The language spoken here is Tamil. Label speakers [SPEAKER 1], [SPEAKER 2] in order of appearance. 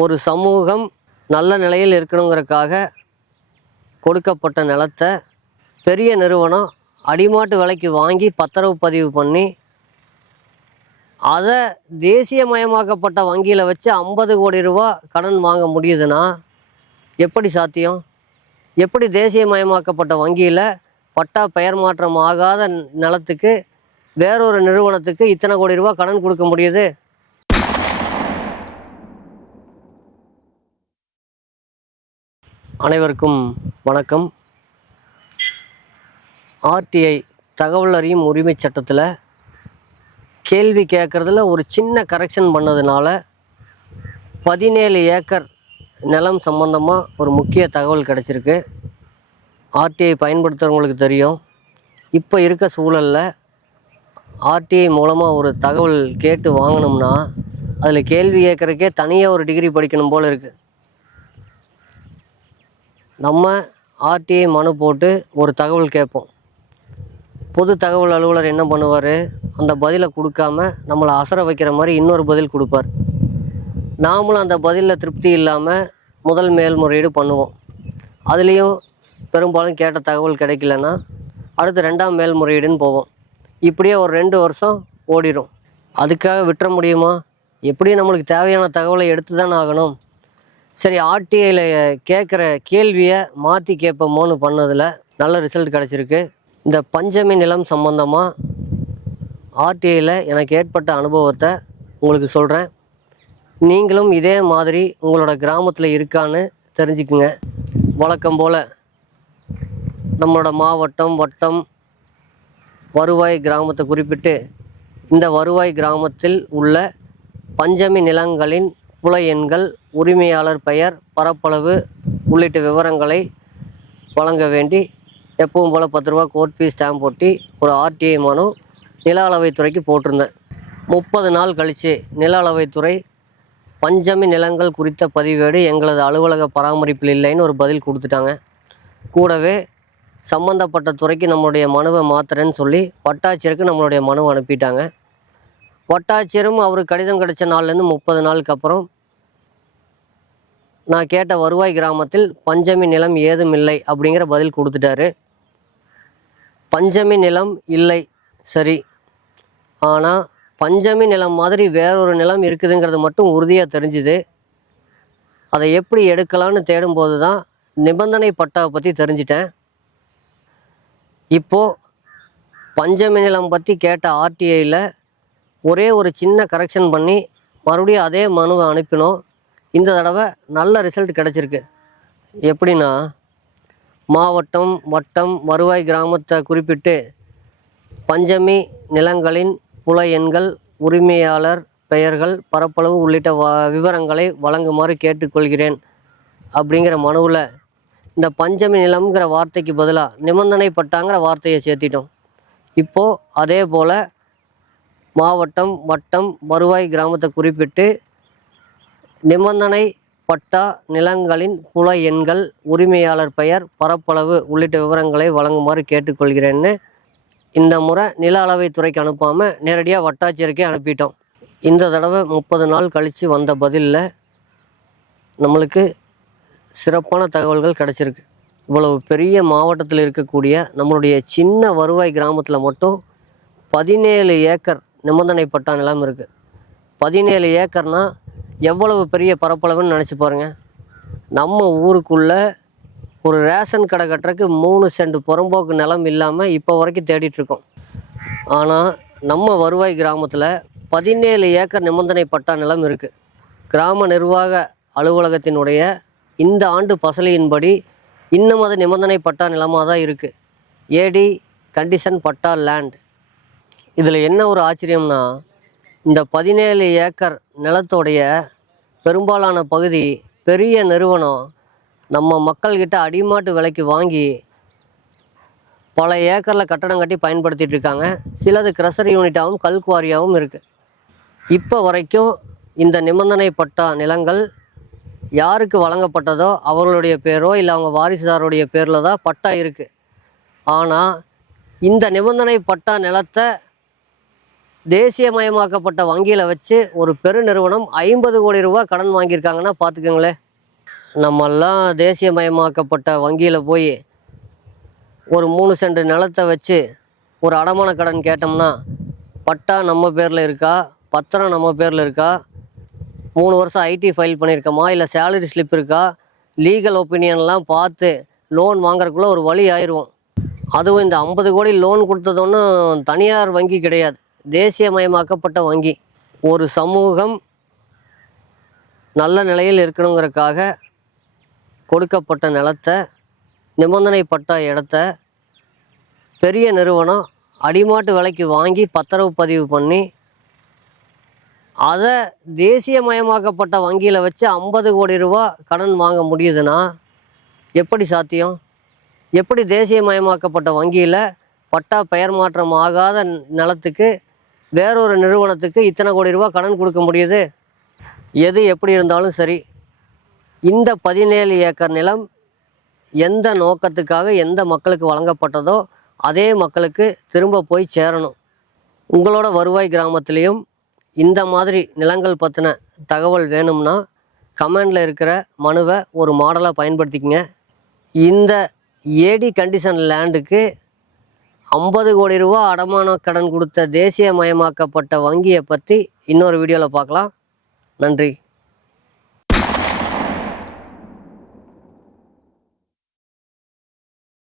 [SPEAKER 1] ஒரு சமூகம் நல்ல நிலையில் இருக்கணுங்கிறதுக்காக கொடுக்கப்பட்ட நிலத்தை பெரிய நிறுவனம் அடிமாட்டு விலைக்கு வாங்கி பத்திரவு பதிவு பண்ணி அதை தேசியமயமாக்கப்பட்ட வங்கியில் வச்சு ஐம்பது கோடி ரூபா கடன் வாங்க முடியுதுன்னா எப்படி சாத்தியம்? எப்படி தேசியமயமாக்கப்பட்ட வங்கியில் பட்டா பெயர் மாற்றம் ஆகாத நிலத்துக்கு வேறொரு நிறுவனத்துக்கு இத்தனை கோடி ரூபா கடன் கொடுக்க முடியுது? அனைவருக்கும் வணக்கம். ஆர்டிஐ தகவல் அறியும் உரிமை சட்டத்தில் கேள்வி கேட்குறதுல ஒரு சின்ன கரெக்ஷன் பண்ணதுனால பதினேழு ஏக்கர் நிலம் சம்பந்தமாக ஒரு முக்கிய தகவல் கிடச்சிருக்கு. ஆர்டிஐ பயன்படுத்துகிறவங்களுக்கு தெரியும். இப்போ இருக்க சூழலில் ஆர்டிஐ மூலமாக ஒரு தகவல் கேட்டு வாங்கினோம்னா அதில் கேள்வி கேட்குறக்கே தனியாக ஒரு டிகிரி படிக்கணும் போல் இருக்குது நம்ம ஆர்டிஐ மனு போட்டு ஒரு தகவல் கேட்போம். பொது தகவல் அலுவலர் என்ன பண்ணுவார்? அந்த பதிலை கொடுக்காம நம்மளை அசர வைக்கிற மாதிரி இன்னொரு பதில் கொடுப்பார். நாமளும் அந்த பதிலில் திருப்தி இல்லாமல் முதல் மேல்முறையீடு பண்ணுவோம். அதுலேயும் பெரும்பாலும் கேட்ட தகவல் கிடைக்கலன்னா அடுத்து ரெண்டாம் மேல்முறையீடுன்னு போவோம். இப்படியே ஒரு ரெண்டு வருஷம் ஓடிடும் அதுக்காக விட்டுற முடியுமா? எப்படியும் நம்மளுக்கு தேவையான தகவலை எடுத்து தானே ஆகணும். சரி ஆர்டிஐயில் கேட்குற கேள்வியை மாற்றி கேட்போமோன்னு பண்ணதில் நல்ல ரிசல்ட் கிடச்சிருக்கு. இந்த பஞ்சமி நிலம் சம்பந்தமாக ஆர்டிஐயில் எனக்கு ஏற்பட்ட அனுபவத்தை உங்களுக்கு சொல்கிறேன் நீங்களும் இதே மாதிரி உங்களோட கிராமத்தில் இருக்கான்னு தெரிஞ்சுக்குங்க. வழக்கம் போல் நம்மளோட மாவட்டம் வட்டம் வருவாய் கிராமத்தை குறிப்பிட்டு இந்த வருவாய் கிராமத்தில் உள்ள பஞ்சமி நிலங்களின் புல எண்கள் உரிமையாளர் பெயர் பரப்பளவு உள்ளிட்ட விவரங்களை வழங்க வேண்டி எப்பவும் போல் பத்து ரூபா கோர்ட் ஃபீஸ் ஸ்டாம்ப் ஒட்டி ஒரு ஆர்டிஐ மனு நில அளவைத்துறைக்கு போட்டிருந்தேன். முப்பது நாள் கழித்து நில அளவைத்துறை பஞ்சமி நிலங்கள் குறித்த பதிவேடு எங்களது அலுவலக பராமரிப்பில் இல்லைன்னு ஒரு பதில் கொடுத்துட்டாங்க. கூடவே சம்மந்தப்பட்ட துறைக்கு நம்மளுடைய மனுவை மாத்துறேன்னு சொல்லி வட்டாட்சியருக்கு நம்மளுடைய மனுவை அனுப்பிட்டாங்க. வட்டாட்சியரும் அவருக்கு கடிதம் கிடைச்ச நாள்லேருந்து முப்பது நாளுக்கு அப்புறம் நான் கேட்ட வருவாய் கிராமத்தில் பஞ்சமி நிலம் ஏதும் இல்லை அப்படிங்கிற பதில் கொடுத்துட்டாரு. பஞ்சமி நிலம் இல்லை சரி. ஆனால் பஞ்சமி நிலம் மாதிரி வேறொரு நிலம் இருக்குதுங்கிறது மட்டும் உறுதியாக தெரிஞ்சுது. அதை எப்படி எடுக்கலான்னு தேடும்போது தான் நிபந்தனை பட்டாவை பற்றி தெரிஞ்சிட்டேன். இப்போது பஞ்சமி நிலம் பற்றி கேட்ட ஆர்டிஐயில் ஒரே ஒரு சின்ன கரெக்ஷன் பண்ணி மறுபடியும் அதே மனுவை அனுப்பினோம். இந்த தடவை நல்ல ரிசல்ட் கிடச்சிருக்கு. எப்படின்னா மாவட்டம் வட்டம் வருவாய் கிராமத்தை குறிப்பிட்டு பஞ்சமி நிலங்களின் புல எண்கள் உரிமையாளர் பெயர்கள் பரப்பளவு உள்ளிட்ட வ விவரங்களை வழங்குமாறு கேட்டுக்கொள்கிறேன் அப்படிங்கிற மனுவில் இந்த பஞ்சமி நிலம்ங்கிற வார்த்தைக்கு பதிலாக நிபந்தனை பட்டாங்கிற வார்த்தையை சேர்த்திட்டோம். இப்போது அதே போல் மாவட்டம் வட்டம் வருவாய் கிராமத்தை குறிப்பிட்டு நிபந்தனை பட்டா நிலங்களின் புல எண்கள் உரிமையாளர் பெயர் பரப்பளவு உள்ளிட்ட விவரங்களை வழங்குமாறு கேட்டுக்கொள்கிறேன்னு இந்த முறை நில அளவை துறைக்கு அனுப்பாமல் நேரடியாக வட்டாட்சியருக்கே அனுப்பிட்டோம். இந்த தடவை முப்பது நாள் கழித்து வந்த பதிலில் நம்மளுக்கு சிறப்பான தகவல்கள் கிடச்சிருக்கு. இவ்வளவு பெரிய மாவட்டத்தில் இருக்கக்கூடிய நம்மளுடைய சின்ன வருவாய் கிராமத்தில் மட்டும் பதினேழு ஏக்கர் நிபந்தனை பட்டா நிலம் இருக்குது பதினேழு ஏக்கர்னால் எவ்வளவு பெரிய பரப்பளவுன்னு நினச்சி பாருங்க. நம்ம ஊருக்குள்ளே ஒரு ரேஷன் கடை கட்டுறதுக்கு மூணு சென்ட் புறம்போக்கு நிலம் இல்லாமல் இப்போ வரைக்கும் தேடிட்டுருக்கோம் ஆனால் நம்ம வருவாய் கிராமத்தில் பதினேழு ஏக்கர் நிபந்தனை பட்டா நிலம் இருக்குது கிராம நிர்வாக அலுவலகத்தினுடைய இந்த ஆண்டு பசலையின்படி இன்னும் அது நிபந்தனை பட்டா நிலமாக தான் இருக்குது ஏடி கண்டிஷன் பட்டா லேண்ட். இதில் என்ன ஒரு ஆச்சரியம்னா இந்த பதினேழு ஏக்கர் நிலத்தோடைய பெரும்பாலான பகுதி பெரிய நிறுவனம் நம்ம மக்கள்கிட்ட அடிமாட்டு விலைக்கு வாங்கி பல ஏக்கரில் கட்டடம் கட்டி பயன்படுத்திட்டு இருக்காங்க. சிலது கிரஷர் யூனிட்டாகவும் கல்குவாரியாகவும் இருக்குது இப்போ வரைக்கும் இந்த நிபந்தனை பட்டா நிலங்கள் யாருக்கு வழங்கப்பட்டதோ அவர்களுடைய பேரோ இல்லை அவங்க வாரிசுதாருடைய பேரில் தான் பட்டா இருக்குது ஆனால் இந்த நிபந்தனை பட்டா நிலத்தை தேசியமயமாக்கப்பட்ட வங்கியில் வச்சு ஒரு பெருநிறுவனம் ஐம்பது கோடி ரூபா கடன் வாங்கியிருக்காங்கன்னா பார்த்துக்கோங்களேன் நம்மெல்லாம் தேசியமயமாக்கப்பட்ட வங்கியில் போய் ஒரு மூணு சென்ட் நிலத்தை வச்சு ஒரு அடமான கடன் கேட்டோம்னா பட்டா நம்ம பேரில் இருக்கா? பத்திரம் நம்ம பேரில் இருக்கா? மூணு வருஷம் ஐடி ஃபைல் பண்ணியிருக்கோமா? இல்லை சேலரி ஸ்லிப் இருக்கா? லீகல் ஒப்பீனியன்லாம் பார்த்து லோன் வாங்குறதுக்குள்ளே ஒரு வழி ஆயிடுவோம் அதுவும் இந்த ஐம்பது கோடி லோன் கொடுத்ததொன்னும் தனியார் வங்கி கிடையாது. தேசியமயமாக்கப்பட்ட வங்கி. ஒரு சமூகம் நல்ல நிலையில் இருக்கணுங்கிறதுக்காக கொடுக்கப்பட்ட நிலத்தை நிபந்தனைப்பட்ட இடத்த பெரிய நிறுவனம் அடிமாட்டு விலைக்கு வாங்கி பத்திரவு பதிவு பண்ணி அதை தேசியமயமாக்கப்பட்ட வங்கியில் வச்சு ஐம்பது கோடி ரூபா கடன் வாங்க முடியுதுன்னா எப்படி சாத்தியம்? எப்படி தேசியமயமாக்கப்பட்ட வங்கியில் பட்டா பெயர் மாற்றம் ஆகாத நிலத்துக்கு வேறொரு நிறுவனத்துக்கு இத்தனை கோடி ரூபா கடன் கொடுக்க முடியுது? எது எப்படி இருந்தாலும் சரி. இந்த பதினேழு ஏக்கர் நிலம் எந்த நோக்கத்துக்காக எந்த மக்களுக்கு வழங்கப்பட்டதோ அதே மக்களுக்கு திரும்ப போய் சேரணும். உங்களோட வருவாய் கிராமத்துலேயும் இந்த மாதிரி நிலங்கள் பற்றின தகவல் வேணும்னா கமெண்டில் இருக்கிற மனுவை ஒரு மாடலாக பயன்படுத்திக்கங்க. இந்த ஏடி கண்டிஷன் லேண்டுக்கு ஐம்பது கோடி ரூபா அடமான கடன் கொடுத்த தேசியமயமாக்கப்பட்ட வங்கியை பற்றி இன்னொரு வீடியோவில் பார்க்கலாம். நன்றி.